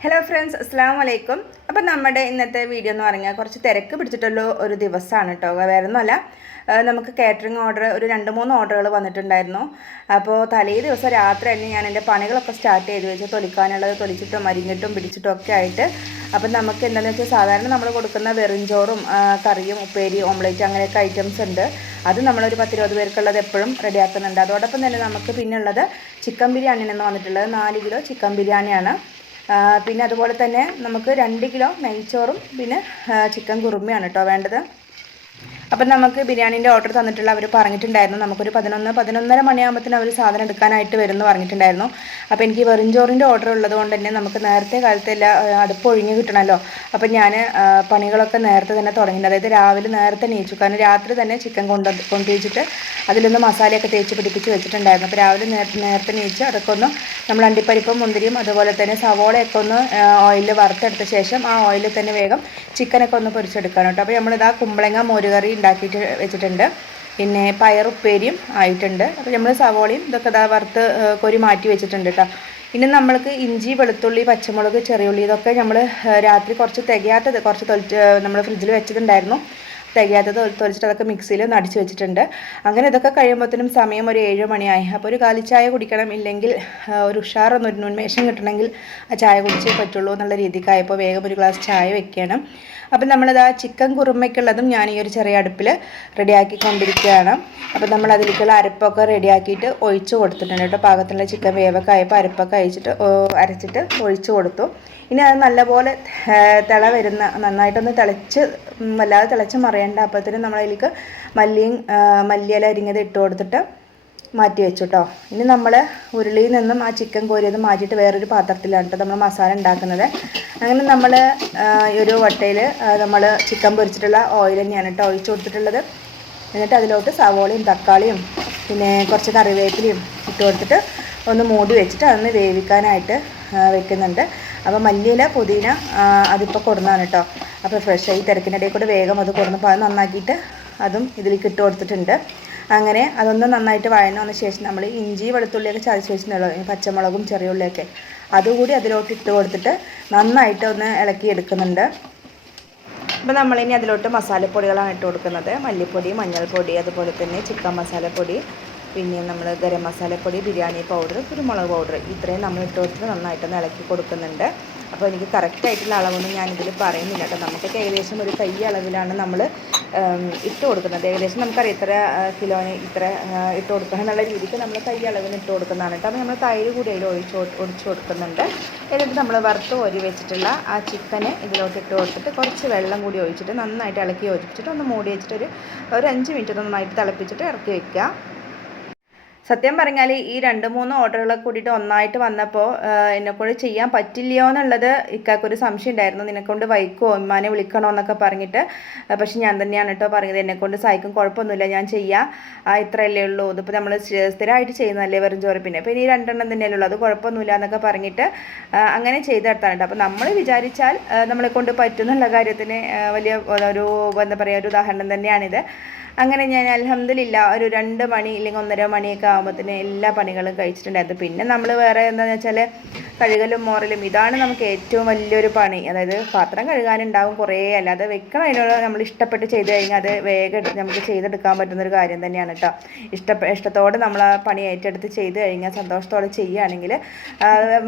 Hello friends അസ്സാം വലൈക്കും അപ്പം നമ്മുടെ ഇന്നത്തെ വീഡിയോ എന്ന് പറഞ്ഞാൽ കുറച്ച് തിരക്ക് പിടിച്ചിട്ടുള്ള ഒരു ദിവസമാണ് കേട്ടോ. വേറെ ഒന്നുമല്ല നമുക്ക് കാറ്ററിംഗ് ഓർഡർ ഒരു രണ്ട് മൂന്ന് ഓർഡറുകൾ വന്നിട്ടുണ്ടായിരുന്നു. അപ്പോൾ തലേ ദിവസം രാത്രി തന്നെ ഞാൻ എന്റെ പണികളൊക്കെ സ്റ്റാർട്ട് ചെയ്ത് വെച്ച് തൊലിക്കാനുള്ളത് തൊലിച്ചിട്ടും മരിഞ്ഞിട്ടും പിടിച്ചിട്ടും ഒക്കെ ആയിട്ട്. അപ്പം നമുക്ക് എന്താണെന്ന് വെച്ചാൽ സാധാരണ നമ്മൾ കൊടുക്കുന്ന വെറുംചോറും ആ, കറിയും ഉപ്പേരി ഓംലേറ്റ് അങ്ങനെയൊക്കെ ഐറ്റംസ് ഉണ്ട്. അത് നമ്മളൊരു പത്തിരുപത് പേർക്കുള്ളത് എപ്പോഴും റെഡിയാക്കുന്നുണ്ട് അതോടൊപ്പം തന്നെ നമുക്ക് പിന്നുള്ളത് ചിക്കൻ ബിരിയാണിയാണ് വന്നിട്ടുള്ളത് നാല് കിലോ ചിക്കൻ ബിരിയാണിയാണ് പിന്നെ അതുപോലെ തന്നെ നമുക്ക് രണ്ട് കിലോ നെയ്ച്ചോറും പിന്നെ ചിക്കൻ കുറുമയാണ് കേട്ടോ വേണ്ടത്. അപ്പം നമുക്ക് ബിരിയാണീന്റെ ഓർഡർ തന്നിട്ടുള്ള അവർ പറഞ്ഞിട്ടുണ്ടായിരുന്നു. നമുക്കൊരു പതിനൊന്ന് പതിനൊന്നര മണിയാകുമ്പോഴത്തേന് അവർ സാധനം എടുക്കാനായിട്ട് വരുമെന്ന് പറഞ്ഞിട്ടുണ്ടായിരുന്നു. അപ്പോൾ എനിക്ക് വെറുംചോറിന്റെ ഓർഡർ ഉള്ളത് കൊണ്ട് തന്നെ നമുക്ക് നേരത്തെ കാലത്ത് അടുപ്പ് ഒഴിഞ്ഞ് കിട്ടണമല്ലോ. അപ്പം ഞാൻ പണികളൊക്കെ നേരത്തെ തന്നെ തുടങ്ങി അതായത് രാവിലെ നേരത്തെ നീച്ചു. കാരണം രാത്രി തന്നെ ചിക്കൻ കൊണ്ട് കൊണ്ടുവച്ചിട്ട് അതിലൊന്ന് മസാലയൊക്കെ തേച്ച് പിടിപ്പിച്ച് വെച്ചിട്ടുണ്ടായിരുന്നു. അപ്പോൾ രാവിലെ നേരത്തെ നേരത്തെ നീച്ച് അതൊക്കെ ഒന്ന് നമ്മൾ അണ്ടിപ്പരിപ്പും മുന്തിരിയും അതുപോലെ തന്നെ സവോളയൊക്കെ ഒന്ന് ഓയിലിൽ വറുത്തെടുത്ത ശേഷം ആ ഓയിലിൽ തന്നെ വേഗം ചിക്കനൊക്കെ ഒന്ന് പൊരിച്ചെടുക്കണം കേട്ടോ. അപ്പോൾ നമ്മളിതാ കുമ്പളങ്ങ മോരുകറി ഉണ്ടാക്കിയിട്ട് വെച്ചിട്ടുണ്ട്. പിന്നെ പയർ ഉപ്പേരിയും ആയിട്ടുണ്ട്. അപ്പോൾ നമ്മൾ സവോളയും ഇതൊക്കെ ഇതാ വറുത്ത് കൊരി മാറ്റി വെച്ചിട്ടുണ്ട് കേട്ടോ ഇനി നമ്മൾക്ക് ഇഞ്ചി വെളുത്തുള്ളി പച്ചമുളക് ചെറിയുള്ളി ഇതൊക്കെ നമ്മൾ രാത്രി കുറച്ച് തികയാത്തത് കുറച്ച് തൊലിച്ച് നമ്മൾ ഫ്രിഡ്ജിൽ വെച്ചിട്ടുണ്ടായിരുന്നു തികയാത്തത് തൊലിച്ചിട്ട് അതൊക്കെ മിക്സിയിൽ ഒന്ന് അടിച്ച് വെച്ചിട്ടുണ്ട്. അങ്ങനെ ഇതൊക്കെ കഴിയുമ്പോഴത്തേനും സമയം ഒരു ഏഴ് മണിയായി. അപ്പോൾ ഒരു കാലിച്ചായ കുടിക്കണം ഇല്ലെങ്കിൽ ഒരു ഉഷാറൊന്നും ഒരു ഉന്മേഷം കിട്ടണമെങ്കിൽ ആ ചായ കുടിച്ചേ പറ്റുള്ളൂ എന്നുള്ള രീതിക്കായപ്പോൾ വേഗം ഒരു ഗ്ലാസ് ചായ വെക്കണം. അപ്പം നമ്മളത് ആ ചിക്കൻ കുറുമയ്ക്കുള്ളതും ഞാൻ ഈ ഒരു ചെറിയ അടുപ്പിൽ റെഡിയാക്കി കൊണ്ടിരിക്കുകയാണ് അപ്പം നമ്മൾ അതിലേക്കുള്ള അരപ്പൊക്കെ റെഡിയാക്കിയിട്ട് ഒഴിച്ച് കൊടുത്തിട്ടുണ്ട് കേട്ടോ. പാകത്തിലുള്ള ചിക്കൻ വേവൊക്കെ ആയപ്പോൾ അരപ്പൊക്കെ അയച്ചിട്ട് അരച്ചിട്ട് ഒഴിച്ച് കൊടുത്തു. ഇനി അത് നല്ലപോലെ തിള വരുന്ന നന്നായിട്ടൊന്ന് തിളച്ച് വല്ലാതെ തിളച്ച് മറിയേണ്ട അപ്പത്തിന് നമ്മളതിലേക്ക് മല്ലിയും മല്ലിയില അരിഞ്ഞത് ഇട്ട് കൊടുത്തിട്ട് മാറ്റി വെച്ചു കേട്ടോ ഇനി നമ്മൾ ഉരുളിയിൽ നിന്നും ആ ചിക്കൻ കോരിയത് മാറ്റിയിട്ട് വേറൊരു പാത്രത്തിലാണ് കേട്ടോ നമ്മൾ മസാല ഉണ്ടാക്കുന്നത്. അങ്ങനെ നമ്മൾ ഒരു വട്ടയിൽ നമ്മൾ ചിക്കൻ പൊരിച്ചിട്ടുള്ള ഓയിൽ തന്നെയാണ് കേട്ടോ ഒഴിച്ചു കൊടുത്തിട്ടുള്ളത്. എന്നിട്ട് അതിലോട്ട് സവോളയും തക്കാളിയും പിന്നെ കുറച്ച് കറിവേപ്പിലയും ഇട്ട് കൊടുത്തിട്ട് ഒന്ന് മൂടി വെച്ചിട്ട് അതൊന്ന് വേവിക്കാനായിട്ട് വെക്കുന്നുണ്ട്. അപ്പോൾ മല്ലിയില പുതിന അതിപ്പോൾ കൊടുന്നതാണ് കേട്ടോ അപ്പോൾ ഫ്രഷായി തിരക്കിനിടയിൽ കൂടെ വേഗം അത് കൊടുന്നപ്പോൾ അത് നന്നാക്കിയിട്ട് അതും ഇതിലേക്ക് ഇട്ട് കൊടുത്തിട്ടുണ്ട്. അങ്ങനെ അതൊന്ന് നന്നായിട്ട് വഴന്ന് വന്ന ശേഷം നമ്മൾ ഇഞ്ചി വെളുത്തുള്ളിയൊക്കെ ചതച്ച് വെച്ചിട്ടുണ്ടല്ലോ പച്ചമുളകും ചെറിയ ഉള്ളിയൊക്കെ. അതുകൂടി അതിലോട്ട് ഇട്ട് കൊടുത്തിട്ട് നന്നായിട്ട് ഒന്ന് ഇളക്കി എടുക്കുന്നുണ്ട്. അപ്പോൾ നമ്മളിനി അതിലോട്ട് മസാലപ്പൊടികളാണ് ഇട്ട് കൊടുക്കുന്നത്. മല്ലിപ്പൊടി മഞ്ഞൾപ്പൊടി അതുപോലെ തന്നെ ചിക്കൻ മസാലപ്പൊടി പിന്നെ നമ്മൾ ഗരം മസാലപ്പൊടി ബിരിയാണി പൗഡർ കുരുമുളക് പൗഡർ ഇത്രയും നമ്മൾ ഇട്ട് കൊടുത്തിട്ട് നന്നായിട്ടൊന്ന് ഇളക്കി കൊടുക്കുന്നുണ്ട്. അപ്പോൾ എനിക്ക് കറക്റ്റായിട്ടുള്ള അളവൊന്നും ഞാനിതിൽ പറയുന്നില്ല കേട്ടോ. നമുക്കൊക്കെ ഏകദേശം ഒരു കൈ അളവിലാണ് നമ്മൾ ഇട്ട് കൊടുക്കുന്നത്. ഏകദേശം നമുക്കറിയാം ഇത്ര കിലോന് ഇത്ര ഇട്ട് കൊടുക്കണം എന്നുള്ള രീതിക്ക് നമ്മൾ കൈ അളവിന് ഇട്ട് കൊടുക്കുന്നതാണ് കേട്ടോ. അപ്പോൾ നമ്മൾ തൈര് കൂടി അതിൽ ഒഴിച്ച് ഒഴിച്ച് കൊടുക്കുന്നുണ്ട്. എന്നിട്ട് നമ്മൾ വറുത്ത് ഒരു വെച്ചിട്ടുള്ള ആ ചിക്കന് ഇതിലോട്ട് ഇട്ട് കൊടുത്തിട്ട് കുറച്ച് വെള്ളം കൂടി ഒഴിച്ചിട്ട് നന്നായിട്ട് ഇളക്കി യോജിപ്പിച്ചിട്ട് ഒന്ന് മൂടി വെച്ചിട്ട് ഒരു ഒരു അഞ്ച് മിനിറ്റ് നന്നായിട്ട് തിളപ്പിച്ചിട്ട് ഇറക്കി വെക്കുക. സത്യം പറഞ്ഞാൽ ഈ രണ്ട് മൂന്ന് ഓർഡറുകളൊക്കെ കൂടിയിട്ട് ഒന്നായിട്ട് വന്നപ്പോൾ എന്നെക്കൊണ്ട് ചെയ്യാൻ പറ്റില്ലയോ എന്നുള്ളത് ഇക്കാക്കൊരു സംശയം ഉണ്ടായിരുന്നു. നിന്നെക്കൊണ്ട് വൈക്കോ ഉമ്മാനെ വിളിക്കണോ എന്നൊക്കെ പറഞ്ഞിട്ട് പക്ഷേ ഞാൻ തന്നെയാണ് കേട്ടോ പറഞ്ഞത്. എന്നെക്കൊണ്ട് സഹിക്കും കുഴപ്പമൊന്നുമില്ല ഞാൻ ചെയ്യാം. ഇത്രയല്ലേ ഉള്ളൂ. ഇതിപ്പോൾ നമ്മൾ സ്ഥിരമായിട്ട് ചെയ്യുന്നതല്ലേ വെറും ചോറ്? പിന്നെ പിന്നെ ഈ രണ്ടെണ്ണം തന്നെയല്ലേ ഉള്ളൂ. അത് കുഴപ്പമൊന്നുമില്ല എന്നൊക്കെ പറഞ്ഞിട്ട് അങ്ങനെ ചെയ്തെടുത്താണ് കേട്ടോ അപ്പോൾ നമ്മൾ വിചാരിച്ചാൽ നമ്മളെ കൊണ്ട് പറ്റുന്നുള്ള കാര്യത്തിന് വലിയ ഒരു എന്താ പറയുക ഒരു ഉദാഹരണം തന്നെയാണിത്. അങ്ങനെ ഞാൻ അലഹമ്മദില്ല ഒരു രണ്ട് മണി ഇല്ലെങ്കിൽ ഒന്നര മണിയൊക്കെ ആകുമ്പോഴത്തേന് എല്ലാ പണികളും കഴിച്ചിട്ടുണ്ടായിരുന്നു. പിന്നെ നമ്മൾ വേറെ എന്താണെന്ന് വെച്ചാൽ കഴുകലും മോറലും ഇതാണ് നമുക്ക് ഏറ്റവും വലിയൊരു പണി. അതായത് പാത്രം കഴുകാനുണ്ടാവും കുറേ അല്ലാതെ വെക്കണം അതിനോട് നമ്മൾ ഇഷ്ടപ്പെട്ട് ചെയ്ത് കഴിഞ്ഞാൽ അത് വേഗം നമുക്ക് ചെയ്തെടുക്കാൻ പറ്റുന്ന ഒരു കാര്യം തന്നെയാണ് കേട്ടോ ഇഷ്ടപ്പെ ഇഷ്ടത്തോടെ നമ്മൾ ആ പണി ഏറ്റെടുത്ത് ചെയ്ത് കഴിഞ്ഞാൽ സന്തോഷത്തോടെ ചെയ്യുകയാണെങ്കിൽ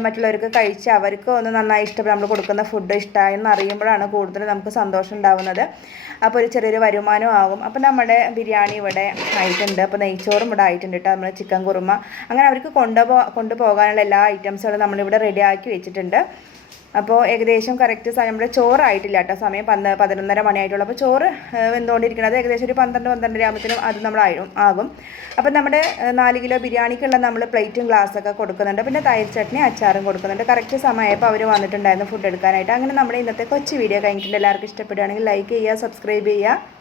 മറ്റുള്ളവർക്ക് കഴിച്ച് അവർക്ക് ഒന്ന് നന്നായി ഇഷ്ടപ്പെട്ട് നമ്മൾ കൊടുക്കുന്ന ഫുഡ് ഇഷ്ടമായെന്ന് അറിയുമ്പോഴാണ് കൂടുതൽ നമുക്ക് സന്തോഷം ഉണ്ടാവുന്നത്. അപ്പോൾ ഒരു ചെറിയൊരു വരുമാനം ആകും. അപ്പോൾ നമ്മുടെ ബിരിയാണി ഇവിടെ ആയിട്ടുണ്ട്. അപ്പോൾ നെയ്ച്ചോറും ഇവിടെ ആയിട്ടുണ്ട് കേട്ടോ നമ്മൾ ചിക്കൻ കുറുമ. അങ്ങനെ അവർക്ക് കൊണ്ടുപോ കൊണ്ടുപോകാനുള്ള എല്ലാ ഐറ്റംസുകളും നമ്മളിവിടെ ആക്കി വെച്ചിട്ടുണ്ട്. അപ്പോൾ ഏകദേശം കറക്റ്റ് നമ്മുടെ ചോറായിട്ടില്ല കേട്ടോ സമയം പന്ത് പതിനൊന്നര മണിയായിട്ടുള്ളൂ. അപ്പോൾ ചോറ് വെന്തുകൊണ്ടിരിക്കുന്നത് ഏകദേശം ഒരു പന്ത്രണ്ട് പന്ത്രണ്ടര ആകുമ്പോഴത്തേനും അത് നമ്മൾ ആയും ആകും. അപ്പം നമ്മുടെ നാല് കിലോ ബിരിയാണിക്കുള്ള നമ്മൾ പ്ലേറ്റും ഗ്ലാസ്സൊക്കെ കൊടുക്കുന്നുണ്ട്. പിന്നെ തൈര് ചട്നി അച്ചാറും കൊടുക്കുന്നുണ്ട്. കറക്റ്റ് സമയമായപ്പോൾ അവർ വന്നിട്ടുണ്ടായിരുന്നു ഫുഡ് എടുക്കാനായിട്ട്. അങ്ങനെ നമ്മുടെ ഇന്നത്തെ കൊച്ചു വീഡിയോ കഴിഞ്ഞിട്ടുണ്ട്. എല്ലാവർക്കും ഇഷ്ടപ്പെടുകയാണെങ്കിൽ ലൈക്ക് ചെയ്യുക സബ്സ്ക്രൈബ് ചെയ്യുക.